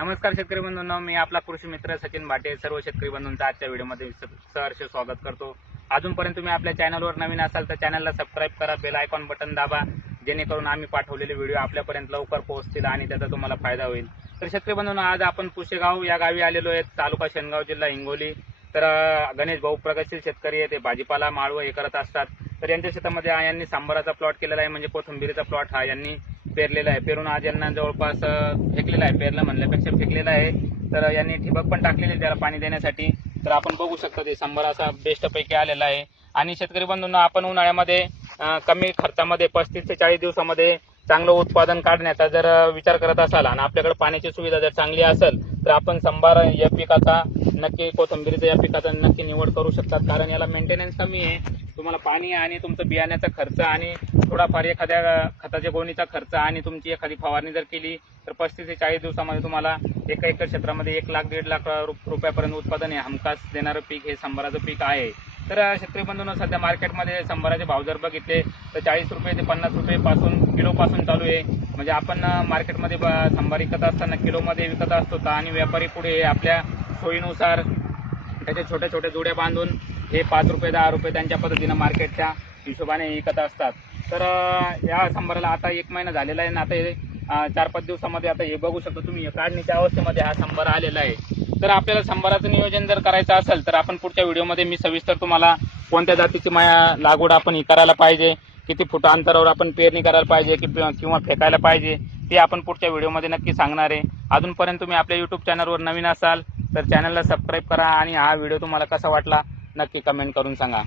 नमस्कार शेतकरी बंधूंनो, मी आपला कृषी मित्र सचिन भाटे सर्व शेतकरी बंधूंचा आजच्या व्हिडिओमध्ये सहर्ष स्वागत करतो। अजूनपर्यंत तुम्ही आपल्या चॅनलवर नवीन असाल तर चॅनलला सबस्क्राइब करा, बेल आयकॉन बटन दाबा, जेणेकरून आम्ही पाठवलेले व्हिडिओ आपल्यापर्यंत लवकर पोहोचतील आणि त्याचा तुम्हाला फायदा होईल। तर शेतकरी बंधूंनो, आज आपण पुशेगाव या गावी आलेलो आहे, तालुका शेनगाव, जिल्हा हिंगोली। तर गणेश भाऊ प्रगतशील शेतकरी आहे, ते भाजीपाला माळव हे करत असतात। तर यांच्या शेतामध्ये यांनी सांबाराचा प्लॉट केलेला आहे, म्हणजे कोथिंबीरीचा प्लॉट हा यांनी पेरलेला आहे। पेरून आज यांना जवळपास फेकलेला आहे, पेरलं म्हणल्यापेक्षा फेकलेला आहे। तर यांनी ठिबक पण टाकलेली त्याला पाणी देण्यासाठी। तर आपण बघू शकता ते सांबार असा बेस्ट पैकी आलेला आहे। आणि शेतकरी बंधूंना, आपण उन्हाळ्यामध्ये कमी खर्चामध्ये 35 ते 40 दिवसामध्ये चांगलं उत्पादन काढण्याचा जर विचार करत असाल आणि आपल्याकडे पाण्याची सुविधा जर चांगली असेल तर आपण सांबार या पिकाचा नक्की, कोथिंबीरीचा या पिकाचा नक्की निवड करू शकतात। कारण याला मेंटेनन्स कमी आहे, तुम्हाला पाणी आणि तुमचं बियाण्याचा खर्च आणि थोडाफार एखाद्या खताच्या गोणीचा खर्च आणि तुमची एखादी फवारणी जर केली तर 35 ते 40 दिवसामध्ये तुम्हाला एका एकर क्षेत्रामध्ये 1 लाख 1.5 लाख रुपयापर्यंत उत्पादन हे हमखास देणारं पीक हे सांबाराचं पीक आहे। तर शेतकरी बंधूंनो, सध्या मार्केटमध्ये सांबाराचे भाव जर बघितले तर 40 रुपये ते 50 रुपये किलोपासून चालू आहे। म्हणजे आपण मार्केटमध्ये सांबार विकत असताना किलोमध्ये विकत असतो आणि व्यापारी पुढे आपल्या सोयीनुसार त्याच्या छोट्या छोट्या जोड्या बांधून हे 5 रुपये 10 रुपये त्यांच्या पद्धतीनं मार्केटच्या हिशोबाने विकत असतात। तर या सांबाराला आता 1 महिना झालेला आहे ना, आता हे 4-5 दिवसामध्ये आता हे बघू शकता तुम्ही, काढणीच्या अवस्थेमध्ये हा सांबार आलेला आहे। तर आपल्याला सांबाराचं नियोजन जर करायचं असेल तर आपण पुढच्या व्हिडिओमध्ये मी सविस्तर तुम्हाला कोणत्या जातीची लागवड आपण ही करायला पाहिजे, किती फूट अंतरावर आपण पेरणी करायला पाहिजे किंवा फेकायला पाहिजे, ते आपण पुढच्या व्हिडिओमध्ये नक्की सांगणार आहे। अजूनपर्यंत तुम्ही आपल्या यूट्यूब चॅनलवर नवीन असाल तर चॅनलला सबस्क्राईब करा आणि हा व्हिडिओ तुम्हाला कसा वाटला नक्की कमेंट करून सांगा।